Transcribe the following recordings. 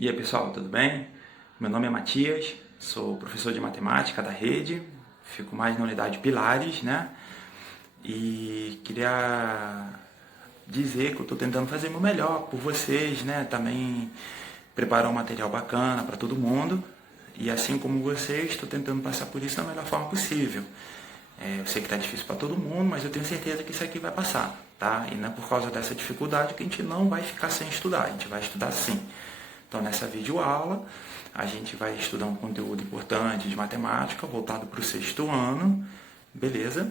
E aí pessoal, tudo bem? Meu nome é Matias, sou professor de matemática da rede, fico mais na unidade Pilares, né? E queria dizer que eu estou tentando fazer o meu melhor por vocês, né? Também preparar um material bacana para todo mundo. E assim como vocês, estou tentando passar por isso da melhor forma possível. Eu sei que está difícil para todo mundo, mas eu tenho certeza que isso aqui vai passar, tá? E não é por causa dessa dificuldade que a gente não vai ficar sem estudar, a gente vai estudar sim. Então, nessa videoaula, a gente vai estudar um conteúdo importante de matemática, voltado para o 6º ano, beleza?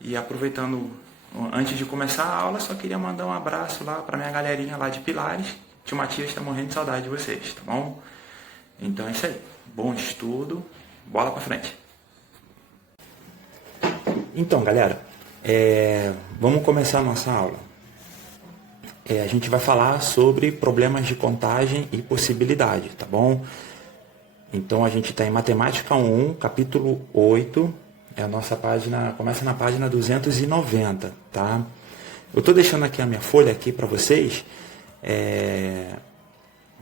E aproveitando, antes de começar a aula, só queria mandar um abraço lá para minha galerinha lá de Pilares. Tio Matias está morrendo de saudade de vocês, tá bom? Então é isso aí. Bom estudo, bola para frente. Então, galera, vamos começar a nossa aula. A gente vai falar sobre problemas de contagem e possibilidade, tá bom? Então a gente está em Matemática 1, capítulo 8, a nossa página, começa na página 290, tá? Eu estou deixando aqui a minha folha aqui para vocês,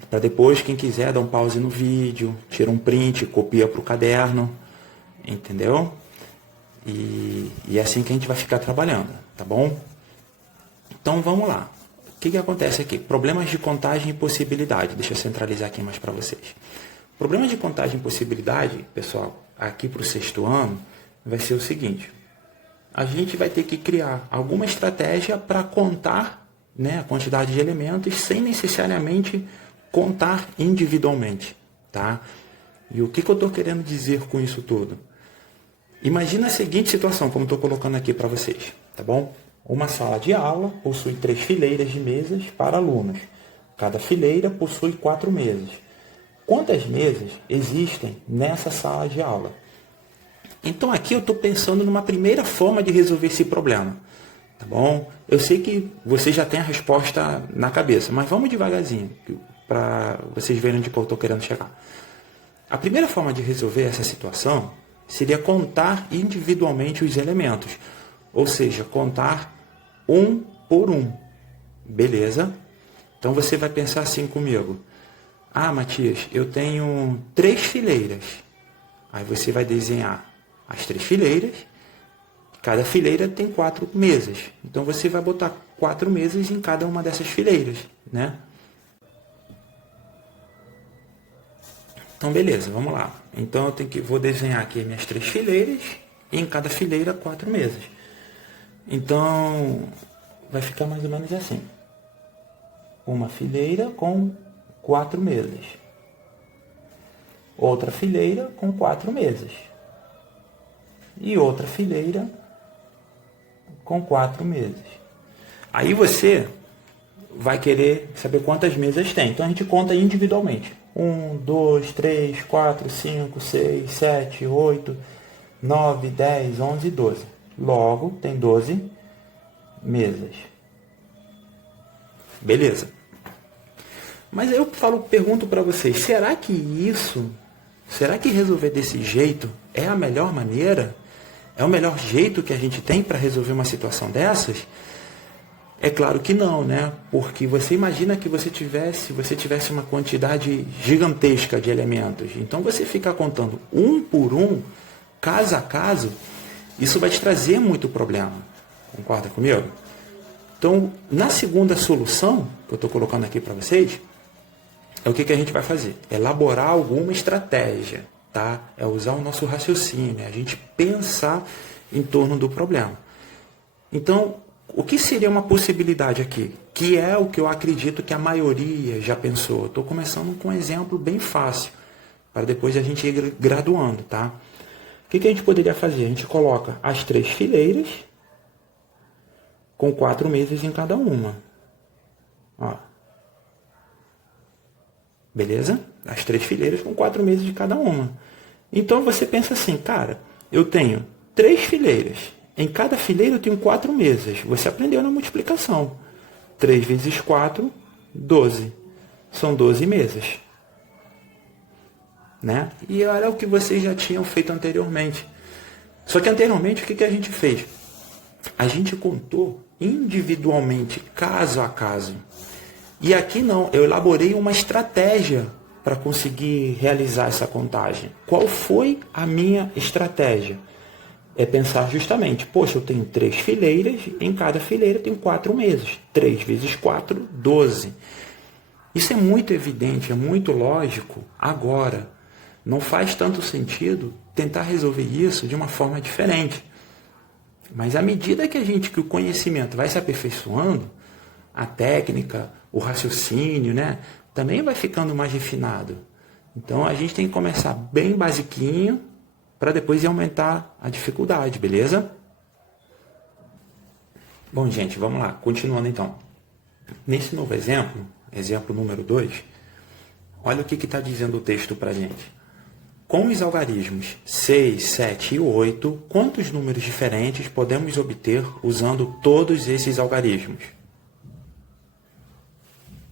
para depois, quem quiser, dar um pause no vídeo, tira um print, copia para o caderno, entendeu? E é assim que a gente vai ficar trabalhando, tá bom? Então vamos lá. O que acontece aqui? Problemas de contagem e possibilidade. Deixa eu centralizar aqui mais para vocês. Problemas de contagem e possibilidade, pessoal, aqui para o 6º ano, vai ser o seguinte. A gente vai ter que criar alguma estratégia para contar, né, a quantidade de elementos sem necessariamente contar individualmente, tá? E o que eu estou querendo dizer com isso tudo? Imagina a seguinte situação, como estou colocando aqui para vocês, tá bom? Uma sala de aula possui 3 fileiras de mesas para alunos. Cada fileira possui 4 mesas. Quantas mesas existem nessa sala de aula? Então aqui eu estou pensando numa primeira forma de resolver esse problema. Tá bom? Eu sei que você já tem a resposta na cabeça, mas vamos devagarzinho, para vocês verem onde eu estou querendo chegar. A primeira forma de resolver essa situação seria contar individualmente os elementos. Ou seja, contar um por um. Beleza? Então você vai pensar assim comigo. Ah, Matias, eu tenho 3 fileiras. Aí você vai desenhar as 3 fileiras. Cada fileira tem 4 mesas. Então você vai botar 4 mesas em cada uma dessas fileiras, né? Então beleza, vamos lá. Então vou desenhar aqui as minhas 3 fileiras e em cada fileira 4 mesas. Então, vai ficar mais ou menos assim. Uma fileira com 4 mesas. Outra fileira com 4 mesas. E outra fileira com 4 mesas. Aí você vai querer saber quantas mesas tem. Então a gente conta individualmente. 1, 2, 3, 4, 5, 6, 7, 8, 9, 10, 11, 12. Logo, tem 12 mesas. Beleza. Mas eu pergunto para vocês, será que resolver desse jeito é a melhor maneira? É o melhor jeito que a gente tem para resolver uma situação dessas? É claro que não, né? Porque você imagina que você tivesse uma quantidade gigantesca de elementos. Então você ficar contando um por um, caso a caso, isso vai te trazer muito problema. Concorda comigo? Então, na segunda solução, que eu estou colocando aqui para vocês, é o que a gente vai fazer? Elaborar alguma estratégia, tá? É usar o nosso raciocínio, a gente pensar em torno do problema. Então, o que seria uma possibilidade aqui? Que é o que eu acredito que a maioria já pensou. Estou começando com um exemplo bem fácil, para depois a gente ir graduando, tá? O que a gente poderia fazer? A gente coloca as 3 fileiras com 4 mesas em cada uma. Ó. Beleza? As 3 fileiras com 4 mesas de cada uma. Então você pensa assim, cara, eu tenho 3 fileiras. Em cada fileira eu tenho 4 mesas. Você aprendeu na multiplicação. 3 vezes 4, 12. São 12 mesas. Né? E era o que vocês já tinham feito anteriormente. Só que anteriormente, o que a gente fez? A gente contou individualmente, caso a caso. E aqui não, eu elaborei uma estratégia para conseguir realizar essa contagem. Qual foi a minha estratégia? É pensar justamente, poxa, eu tenho 3 fileiras, em cada fileira tem 4 mesas. 3 vezes 4, 12. Isso é muito evidente, é muito lógico agora. Não faz tanto sentido tentar resolver isso de uma forma diferente. Mas à medida que o conhecimento vai se aperfeiçoando, a técnica, o raciocínio, né, também vai ficando mais refinado. Então a gente tem que começar bem basiquinho para depois ir aumentar a dificuldade, beleza? Bom, gente, vamos lá. Continuando então. Nesse novo exemplo, exemplo número 2, olha o que está dizendo o texto para a gente. Com os algarismos 6, 7 e 8, quantos números diferentes podemos obter usando todos esses algarismos?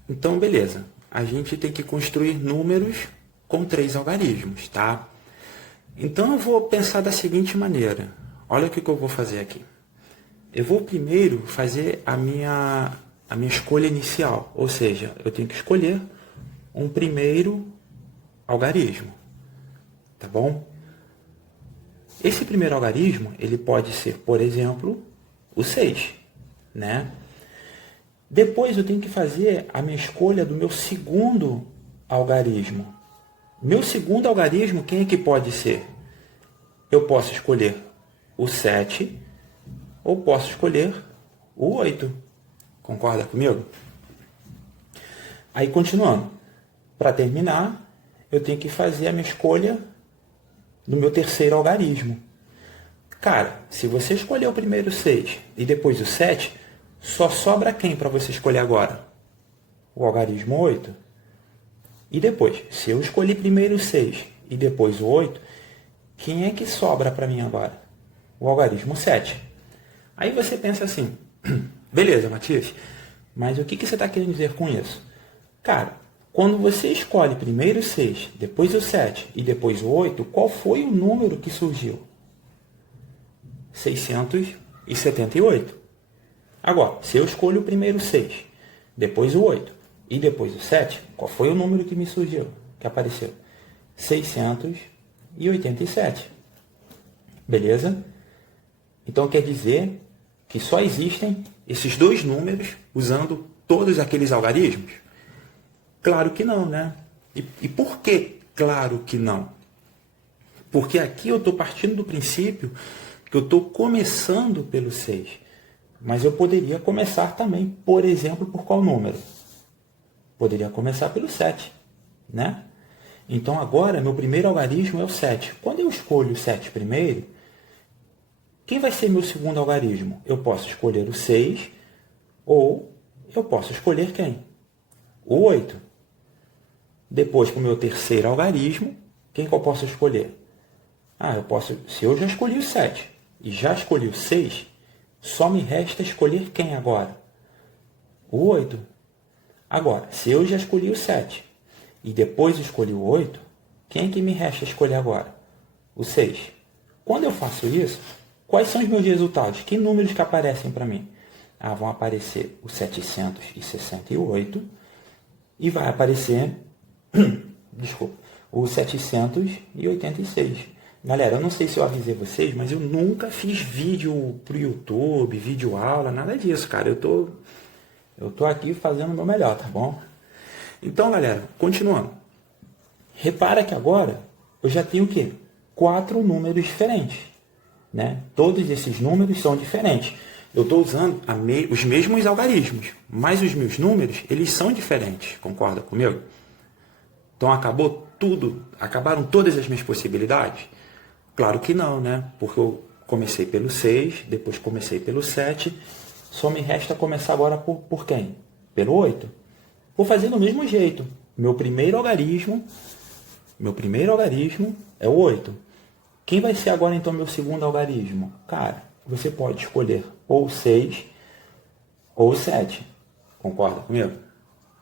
Então, beleza. A gente tem que construir números com 3 algarismos, tá? Então, eu vou pensar da seguinte maneira. Olha o que eu vou fazer aqui. Eu vou primeiro fazer a minha escolha inicial. Ou seja, eu tenho que escolher um primeiro algarismo. Tá bom? Esse primeiro algarismo, ele pode ser, por exemplo, o 6, né? Depois eu tenho que fazer a minha escolha do meu segundo algarismo. Meu segundo algarismo, quem é que pode ser? Eu posso escolher o 7 ou posso escolher o 8. Concorda comigo? Aí, continuando. Para terminar, eu tenho que fazer a minha escolha do meu terceiro algarismo. Cara, se você escolher o primeiro 6 e depois o 7, só sobra quem para você escolher agora? O algarismo 8. E depois, se eu escolhi primeiro o 6 e depois o 8, quem é que sobra para mim agora? O algarismo 7. Aí você pensa assim, beleza, Matias, mas o que você está querendo dizer com isso? Cara, quando você escolhe primeiro o 6, depois o 7 e depois o 8, qual foi o número que surgiu? 678. Agora, se eu escolho o primeiro 6, depois o 8 e depois o 7, qual foi o número que me surgiu, que apareceu? 687. Beleza? Então quer dizer que só existem esses 2 números usando todos aqueles algarismos? Claro que não, né? E por que claro que não? Porque aqui eu estou partindo do princípio que eu estou começando pelo 6. Mas eu poderia começar também, por exemplo, por qual número? Poderia começar pelo 7, né? Então agora meu primeiro algarismo é o 7. Quando eu escolho o 7 primeiro, quem vai ser meu segundo algarismo? Eu posso escolher o 6 ou eu posso escolher quem? O 8. Depois, para o meu terceiro algarismo, quem que eu posso escolher? Eu posso, se eu já escolhi o 7 e já escolhi o 6, só me resta escolher quem agora? O 8. Agora, se eu já escolhi o 7 e depois escolhi o 8, quem que me resta escolher agora? O 6. Quando eu faço isso, quais são os meus resultados? Que números que aparecem para mim? Vão aparecer o 768 e vai aparecer o 786. Galera, eu não sei se eu avisei vocês, mas eu nunca fiz vídeo pro YouTube, vídeo aula, nada disso, cara. Eu tô aqui fazendo o meu melhor, tá bom? Então, galera, continuando. Repara que agora eu já tenho o quê? 4 números diferentes, né? Todos esses números são diferentes. Eu estou usando os mesmos algarismos, mas os meus números, eles são diferentes. Concorda comigo? Então acabaram todas as minhas possibilidades? Claro que não, né? Porque eu comecei pelo 6, depois comecei pelo 7, só me resta começar agora por quem? Pelo 8. Vou fazer do mesmo jeito. Meu primeiro algarismo é o 8. Quem vai ser agora então meu segundo algarismo? Cara, você pode escolher ou o 6 ou o 7. Concorda comigo?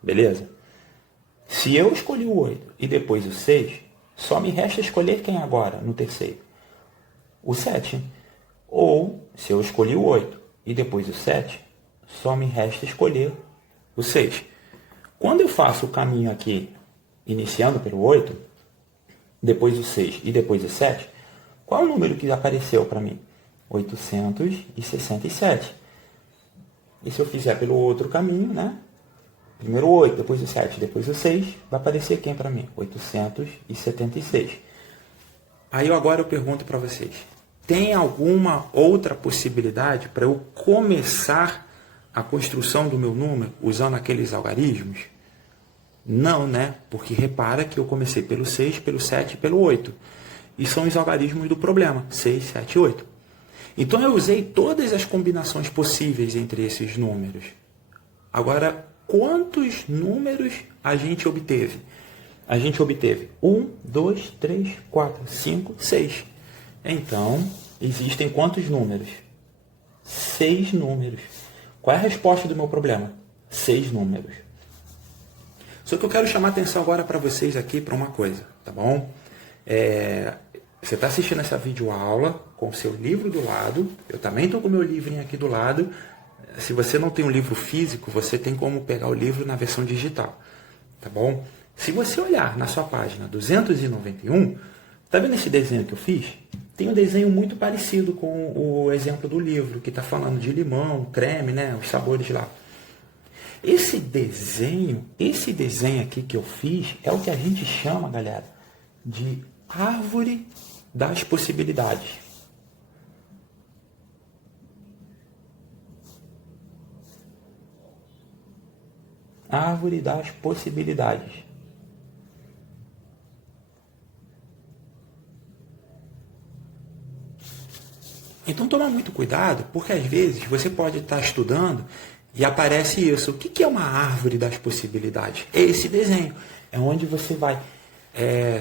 Beleza? Se eu escolhi o 8 e depois o 6, só me resta escolher quem agora no terceiro? O 7. Ou, se eu escolhi o 8 e depois o 7, só me resta escolher o 6. Quando eu faço o caminho aqui, iniciando pelo 8, depois o 6 e depois o 7, qual é o número que apareceu para mim? 867. E se eu fizer pelo outro caminho, né? Primeiro o 8, depois o 7, depois o 6, vai aparecer quem para mim? 876. Aí agora eu pergunto para vocês, tem alguma outra possibilidade para eu começar a construção do meu número usando aqueles algarismos? Não, né? Porque repara que eu comecei pelo 6, pelo 7 e pelo 8. E são os algarismos do problema, 6, 7 e 8. Então eu usei todas as combinações possíveis entre esses números. Agora, quantos números a gente obteve? A gente obteve 1, 2, 3, 4, 5, 6. Então, existem quantos números? 6 números. Qual é a resposta do meu problema? 6 números. Só que eu quero chamar a atenção agora para vocês aqui para uma coisa, tá bom? Você está assistindo essa videoaula com o seu livro do lado. Eu também estou com o meu livrinho aqui do lado. Se você não tem um livro físico, você tem como pegar o livro na versão digital, tá bom? Se você olhar na sua página 291, tá vendo esse desenho que eu fiz? Tem um desenho muito parecido com o exemplo do livro, que está falando de limão, creme, né? Os sabores lá. Esse desenho aqui que eu fiz é o que a gente chama, galera, de árvore das possibilidades. Árvore das possibilidades. Então toma muito cuidado, porque às vezes você pode estar estudando e aparece isso. O que é uma árvore das possibilidades? É esse desenho. É onde você vai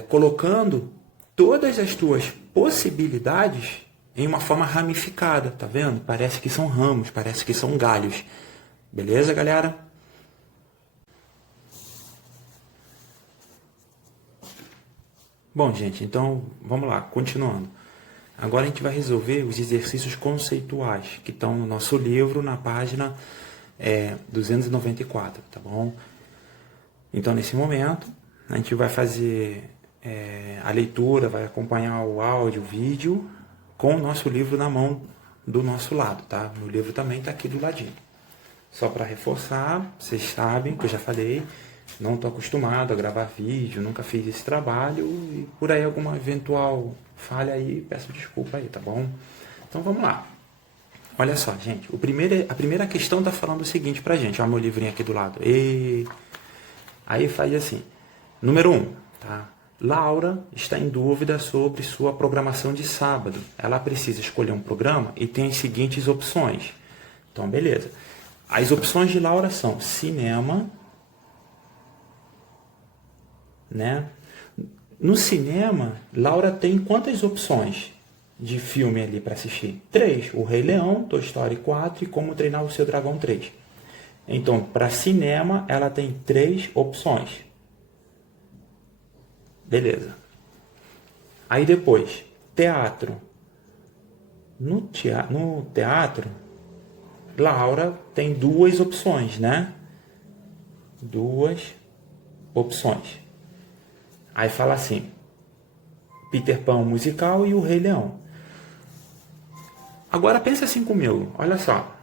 colocando todas as tuas possibilidades em uma forma ramificada, tá vendo? Parece que são ramos, parece que são galhos. Beleza, galera? Bom, gente, então vamos lá, continuando. Agora a gente vai resolver os exercícios conceituais que estão no nosso livro, na página 294, tá bom? Então, nesse momento, a gente vai fazer a leitura, vai acompanhar o áudio, o vídeo, com o nosso livro na mão do nosso lado, tá? O livro também está aqui do ladinho. Só para reforçar, vocês sabem que eu já falei, não estou acostumado a gravar vídeo, nunca fiz esse trabalho, e por aí alguma eventual falha aí, peço desculpa aí, tá bom? Então vamos lá. Olha só, gente, a primeira questão está falando o seguinte pra gente, olha meu livrinho aqui do lado. Aí faz assim, número 1, tá? Laura está em dúvida sobre sua programação de sábado. Ela precisa escolher um programa e tem as seguintes opções. Então, beleza. As opções de Laura são cinema, né? No cinema, Laura tem quantas opções de filme ali para assistir? 3. O Rei Leão, Toy Story 4 e Como Treinar o Seu Dragão 3. Então, para cinema, ela tem 3 opções. Beleza. Aí depois, teatro. No teatro, Laura tem 2 opções, né? 2 opções. Aí fala assim, Peter Pan musical e o Rei Leão. Agora pensa assim comigo, olha só.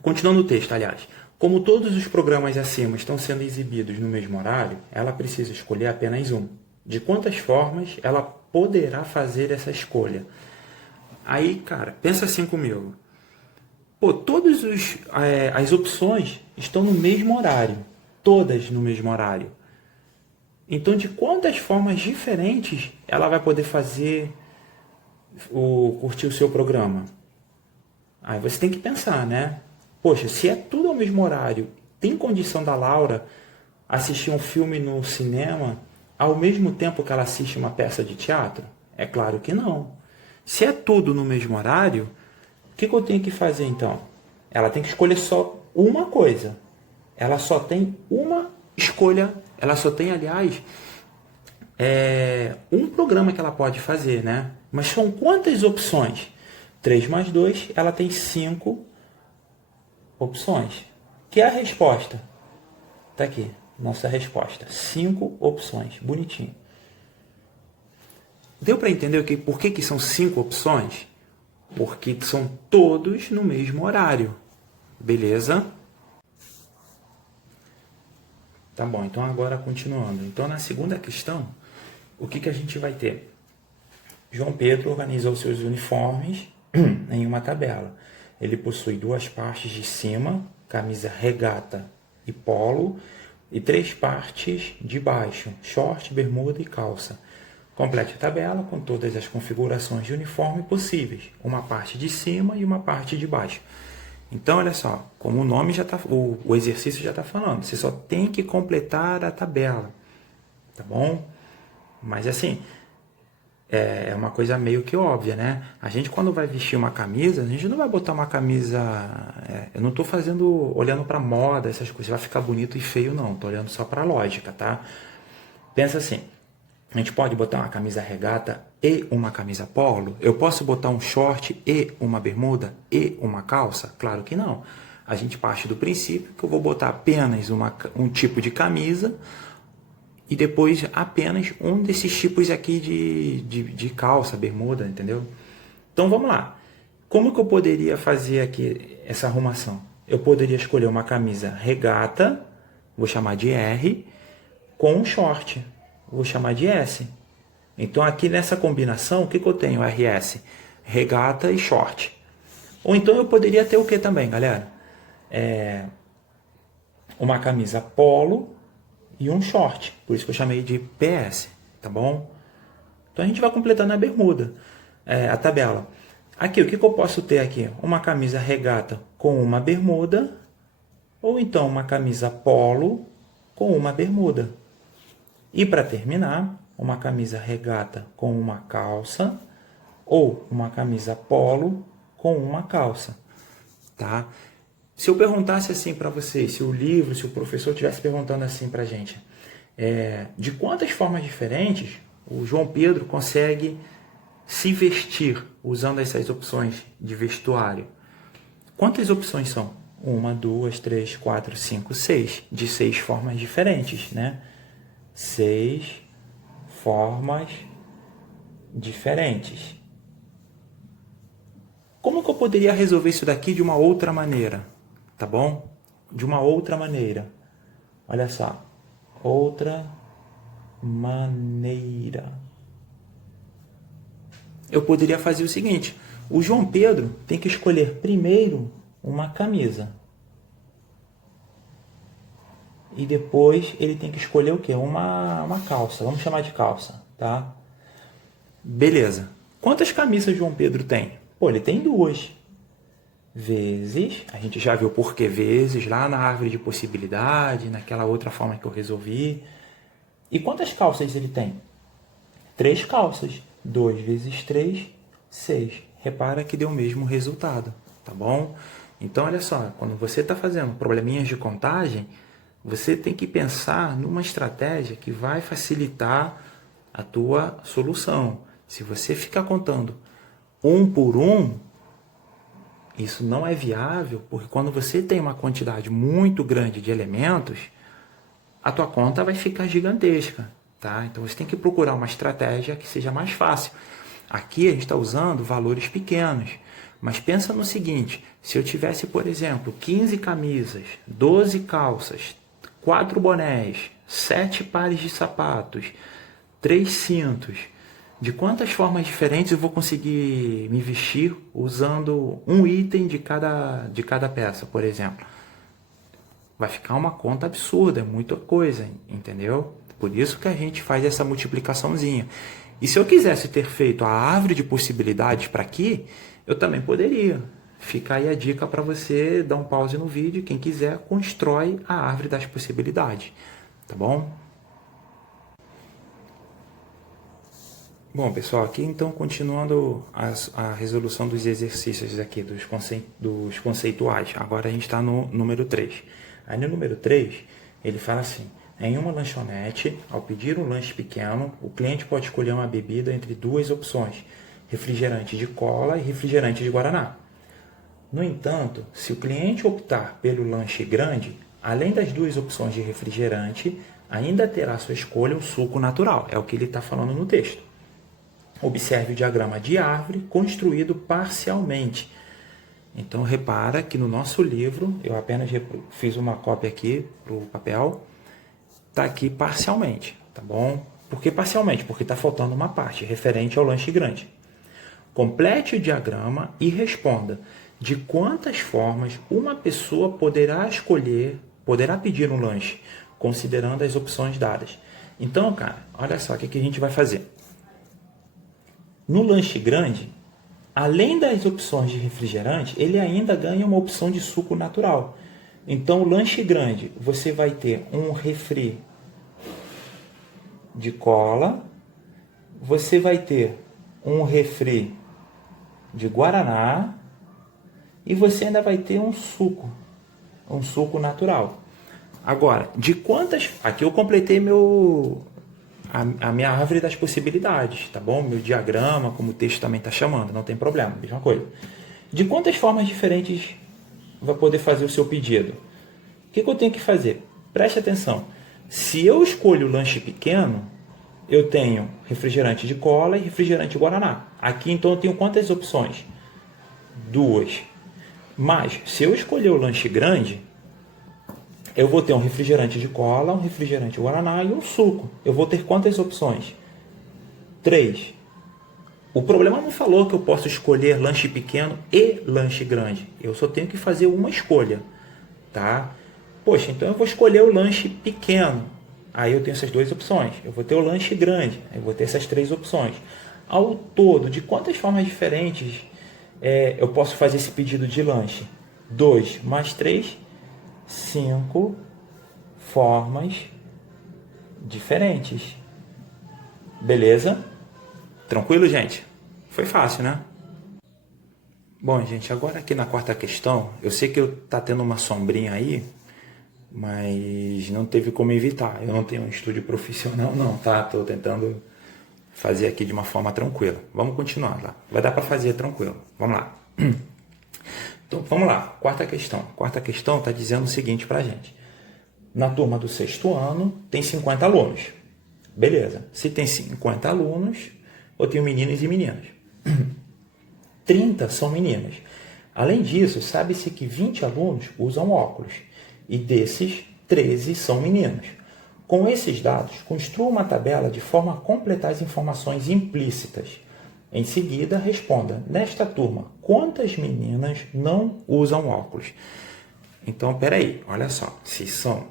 Continuando o texto, aliás. Como todos os programas acima estão sendo exibidos no mesmo horário, ela precisa escolher apenas um. De quantas formas ela poderá fazer essa escolha? Aí, cara, pensa assim comigo. Pô, todas as opções estão no mesmo horário. Todas no mesmo horário. Então, de quantas formas diferentes ela vai poder curtir o seu programa? Aí você tem que pensar, né? Poxa, se é tudo ao mesmo horário, tem condição da Laura assistir um filme no cinema ao mesmo tempo que ela assiste uma peça de teatro? É claro que não. Se é tudo no mesmo horário, o que eu tenho que fazer então? Ela tem que escolher só uma coisa. Ela só tem uma escolha, ela só tem, aliás, um programa que ela pode fazer, né? Mas são quantas opções? 3 mais 2, ela tem 5 opções. Que é a resposta? Tá aqui, nossa resposta. 5 opções, bonitinho. Deu para entender por que são 5 opções? Porque são todos no mesmo horário. Beleza? Tá bom, então agora continuando. Então na segunda questão, o que a gente vai ter? João Pedro organizou seus uniformes em uma tabela. Ele possui 2 partes de cima, camisa regata e polo, e 3 partes de baixo, short, bermuda e calça. Complete a tabela com todas as configurações de uniforme possíveis, uma parte de cima e uma parte de baixo. Então, olha só, como o nome já tá, o exercício já está falando, você só tem que completar a tabela, tá bom? Mas assim, é uma coisa meio que óbvia, né? A gente quando vai vestir uma camisa, a gente não vai botar uma camisa... eu não estou olhando para moda, essas coisas, vai ficar bonito e feio não, estou olhando só para a lógica, tá? Pensa assim, a gente pode botar uma camisa regata e uma camisa polo? Eu posso botar um short e uma bermuda e uma calça? Claro que não. A gente parte do princípio que eu vou botar apenas um tipo de camisa e depois apenas um desses tipos aqui de calça, bermuda, entendeu? Então vamos lá. Como que eu poderia fazer aqui essa arrumação? Eu poderia escolher uma camisa regata, vou chamar de R, com um short, vou chamar de S. Então aqui nessa combinação, o que eu tenho? RS, regata e short. Ou então eu poderia ter o que também, galera? Uma camisa polo e um short, por isso que eu chamei de PS, tá bom? Então a gente vai completando a bermuda, a tabela. Aqui, o que eu posso ter aqui? Uma camisa regata com uma bermuda, ou então uma camisa polo com uma bermuda. E para terminar, uma camisa regata com uma calça, ou uma camisa polo com uma calça, tá? Se eu perguntasse assim para vocês, se o professor estivesse perguntando assim para a gente, de quantas formas diferentes o João Pedro consegue se vestir usando essas opções de vestuário? Quantas opções são? 1, 2, 3, 4, 5, 6. De 6 formas diferentes, né? 6 formas diferentes. Como que eu poderia resolver isso daqui de uma outra maneira? Tá bom? De uma outra maneira. Olha só. Outra maneira. Eu poderia fazer o seguinte. O João Pedro tem que escolher primeiro uma camisa. E depois ele tem que escolher o quê? Uma calça. Vamos chamar de calça, tá? Beleza. Quantas camisas o João Pedro tem? Pô, ele tem 2. Vezes, a gente já viu por que vezes, lá na árvore de possibilidade, naquela outra forma que eu resolvi. E quantas calças ele tem? 3 calças. 2 vezes 3, 6. Repara que deu o mesmo resultado, tá bom? Então, olha só, quando você está fazendo probleminhas de contagem, você tem que pensar numa estratégia que vai facilitar a tua solução. Se você ficar contando um por um, isso não é viável, porque quando você tem uma quantidade muito grande de elementos, a tua conta vai ficar gigantesca, tá? Então você tem que procurar uma estratégia que seja mais fácil. Aqui a gente está usando valores pequenos, mas pensa no seguinte, se eu tivesse, por exemplo, 15 camisas, 12 calças, 4 bonés, 7 pares de sapatos, 3 cintos, de quantas formas diferentes eu vou conseguir me vestir usando um item de cada peça, por exemplo? Vai ficar uma conta absurda, é muita coisa, entendeu? Por isso que a gente faz essa multiplicaçãozinha. E se eu quisesse ter feito a árvore de possibilidades para aqui, eu também poderia. Fica aí a dica para você dar um pause no vídeo. Quem quiser, constrói a árvore das possibilidades. Tá bom? Bom, pessoal, aqui então continuando a resolução dos exercícios aqui, dos conceituais. Agora a gente está no número 3. Aí no número 3, ele fala assim, em uma lanchonete, ao pedir um lanche pequeno, o cliente pode escolher uma bebida entre 2 opções, refrigerante de cola e refrigerante de guaraná. No entanto, se o cliente optar pelo lanche grande, além das duas opções de refrigerante, ainda terá à sua escolha o suco natural. É o que ele está falando no texto. Observe o diagrama de árvore construído parcialmente. Então, repara que no nosso livro, eu apenas fiz uma cópia aqui para o papel, está aqui parcialmente, tá bom? Por que parcialmente? Porque está faltando uma parte referente ao lanche grande. Complete o diagrama e responda de quantas formas uma pessoa poderá pedir um lanche, considerando as opções dadas. Então, cara, olha só o que a gente vai fazer. No lanche grande, além das opções de refrigerante, ele ainda ganha uma opção de suco natural. Então, o lanche grande, você vai ter um refri de cola, você vai ter um refri de guaraná e você ainda vai ter um suco natural. Agora, de quantas... Aqui eu completei a minha árvore das possibilidades, tá bom? Meu diagrama, como o texto também está chamando, não tem problema, mesma coisa. De quantas formas diferentes vai poder fazer o seu pedido? O que eu tenho que fazer? Preste atenção. Se eu escolho o lanche pequeno, eu tenho refrigerante de cola e refrigerante guaraná. Aqui, então, eu tenho quantas opções? 2. Mas, se eu escolher o lanche grande, eu vou ter um refrigerante de cola, um refrigerante guaraná e um suco. Eu vou ter quantas opções? 3. O problema não falou que eu posso escolher lanche pequeno e lanche grande. Eu só tenho que fazer uma escolha, tá? Poxa, então eu vou escolher o lanche pequeno. Aí eu tenho essas duas opções. Eu vou ter o lanche grande. Aí eu vou ter essas 3 opções. Ao todo, de quantas formas diferentes eu posso fazer esse pedido de lanche? 2 mais 3, 5 formas diferentes. Beleza? Tranquilo, gente? Foi fácil, né? Bom, gente, agora aqui na quarta questão, eu sei que tá tendo uma sombrinha aí, mas não teve como evitar. Eu não tenho um estúdio profissional não, tá? Tô tentando fazer aqui de uma forma tranquila. Vamos continuar lá. Vai dar para fazer tranquilo. Vamos lá. Então, vamos lá. Quarta questão. Quarta questão está dizendo o seguinte para a gente. Na turma do 6º ano, tem 50 alunos. Beleza. Se tem 50 alunos, eu tenho meninos e meninas. 30 são meninas. Além disso, sabe-se que 20 alunos usam óculos. E desses, 13 são meninos. Com esses dados, construa uma tabela de forma a completar as informações implícitas. Em seguida, responda, nesta turma, quantas meninas não usam óculos? Então, peraí, olha só, se são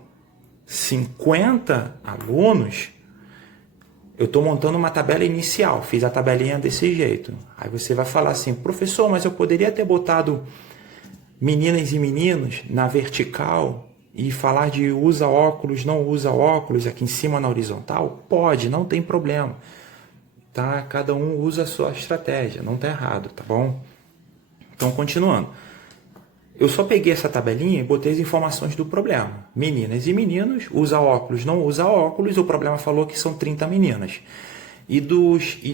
50 alunos, eu estou montando uma tabela inicial, fiz a tabelinha desse jeito. Aí você vai falar assim, professor, mas eu poderia ter botado meninas e meninos na vertical e falar de usa óculos, não usa óculos aqui em cima na horizontal? Pode, não tem problema. Tá? Cada um usa a sua estratégia, não está errado, tá bom? Então, continuando. Eu só peguei essa tabelinha e botei as informações do problema. Meninas e meninos, usa óculos, não usa óculos, o problema falou que são 30 meninas. E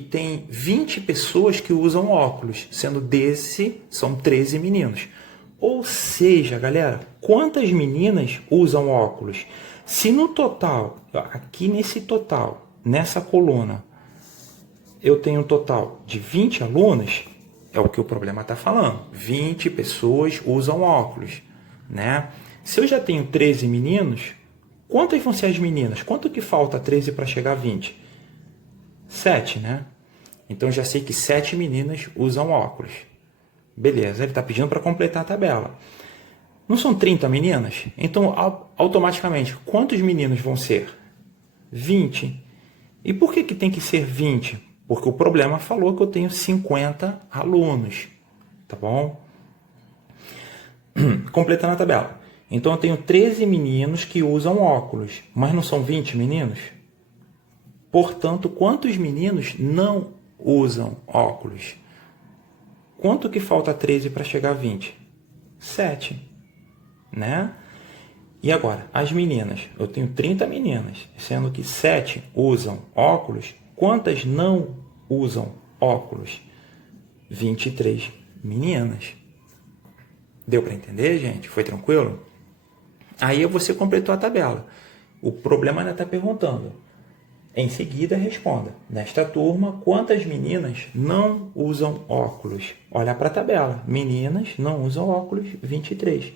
tem 20 pessoas que usam óculos, sendo desse são 13 meninos. Ou seja, galera, quantas meninas usam óculos? Se no total, aqui nesse total, nessa coluna, eu tenho um total de 20 alunos, é o que o problema está falando. 20 pessoas usam óculos, né? Se eu já tenho 13 meninos, quantas vão ser as meninas? Quanto que falta 13 para chegar a 20? 7, né? Então, já sei que 7 meninas usam óculos. Beleza, ele está pedindo para completar a tabela. Não são 30 meninas? Então, automaticamente, quantos meninos vão ser? 20. E por que tem que ser 20? Porque o problema falou que eu tenho 50 alunos, tá bom? Completando a tabela. Então, eu tenho 13 meninos que usam óculos, mas não são 20 meninos? Portanto, quantos meninos não usam óculos? Quanto que falta 13 para chegar a 20? 7, né? E agora, as meninas. Eu tenho 30 meninas, sendo que 7 usam óculos. Quantas não usam óculos? 23 meninas. Deu para entender, gente? Foi tranquilo? Aí você completou a tabela. O problema ainda está perguntando. Em seguida, responda. Nesta turma, quantas meninas não usam óculos? Olha para a tabela. Meninas não usam óculos, 23.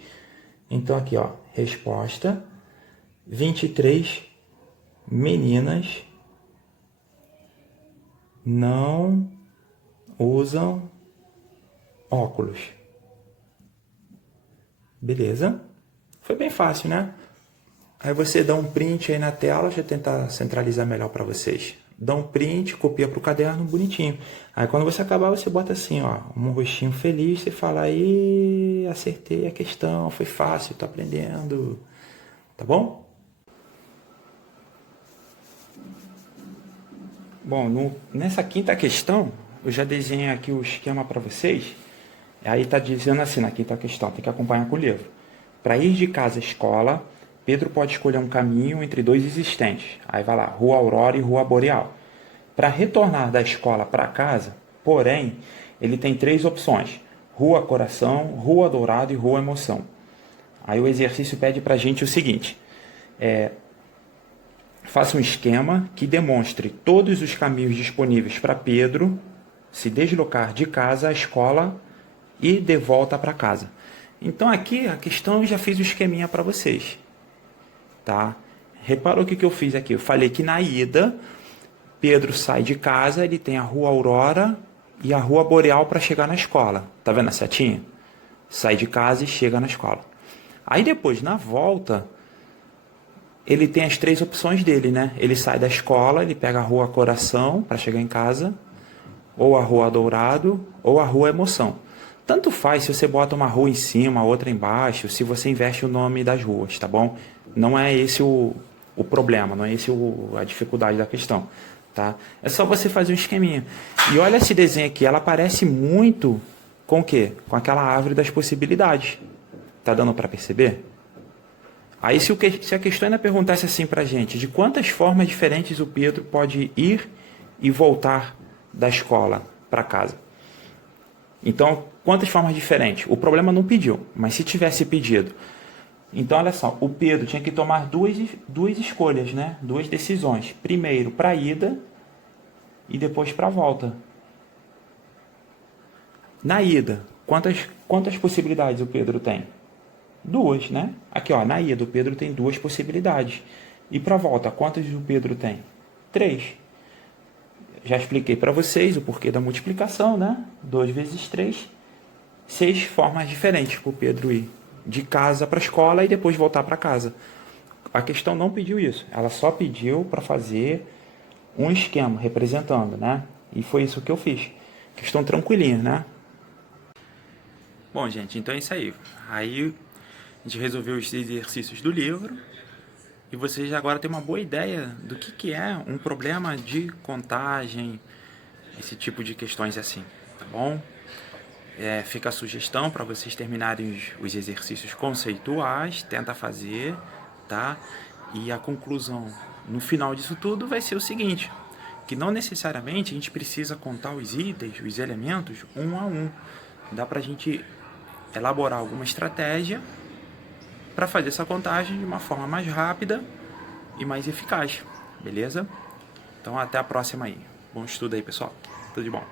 Então, aqui, ó, resposta: 23 meninas não usam óculos. Beleza? Foi bem fácil, né? Aí você dá um print aí na tela, deixa eu tentar centralizar melhor para vocês. Dá um print, copia para o caderno, bonitinho. Aí quando você acabar, você bota assim, ó, um rostinho feliz, você fala, aí, acertei a questão, foi fácil, tô aprendendo. Tá bom? Bom, nessa quinta questão, eu já desenhei aqui o esquema para vocês. Aí tá dizendo assim na quinta questão, tem que acompanhar com o livro. Para ir de casa à escola, Pedro pode escolher um caminho entre dois existentes. Aí vai lá, Rua Aurora e Rua Boreal. Para retornar da escola para casa, porém, ele tem 3 opções. Rua Coração, Rua Dourado e Rua Emoção. Aí o exercício pede para a gente o seguinte. Faça um esquema que demonstre todos os caminhos disponíveis para Pedro se deslocar de casa à escola e de volta para casa. Então aqui a questão eu já fiz o esqueminha para vocês. Tá? Reparou o que eu fiz aqui? Eu falei que na ida, Pedro sai de casa, ele tem a Rua Aurora e a Rua Boreal para chegar na escola. Tá vendo a setinha? Sai de casa e chega na escola. Aí depois, na volta, ele tem as 3 opções dele, né? Ele sai da escola, ele pega a Rua Coração para chegar em casa, ou a Rua Dourado, ou a Rua Emoção. Tanto faz se você bota uma rua em cima, outra embaixo, se você inverte o nome das ruas, tá bom? Não é esse o problema, não é esse a dificuldade da questão, tá? É só você fazer um esqueminha. E olha esse desenho aqui, ela parece muito com o quê? Com aquela árvore das possibilidades. Tá dando para perceber? Aí se a questão ainda perguntasse assim pra gente, de quantas formas diferentes o Pedro pode ir e voltar da escola para casa? Então, quantas formas diferentes? O problema não pediu, mas se tivesse pedido. Então, olha só, o Pedro tinha que tomar duas escolhas, né? 2 decisões. Primeiro para a ida e depois para a volta. Na ida, quantas possibilidades o Pedro tem? 2, né? Aqui, ó, na ida o Pedro tem 2 possibilidades. E para a volta, quantas o Pedro tem? 3. Já expliquei para vocês o porquê da multiplicação, né? 2 vezes 3. 6 formas diferentes para o Pedro ir de casa para a escola e depois voltar para casa. A questão não pediu isso. Ela só pediu para fazer um esquema representando, né? E foi isso que eu fiz. Questão tranquilinha, né? Bom, gente, então é isso aí. Aí a gente resolveu os exercícios do livro. E vocês agora têm uma boa ideia do que é um problema de contagem, esse tipo de questões assim, tá bom? Fica a sugestão para vocês terminarem os exercícios conceituais, tenta fazer, tá? E a conclusão no final disso tudo vai ser o seguinte, que não necessariamente a gente precisa contar os itens, os elementos, um a um. Dá pra gente elaborar alguma estratégia para fazer essa contagem de uma forma mais rápida e mais eficaz, beleza? Então até a próxima aí. Bom estudo aí, pessoal. Tudo de bom.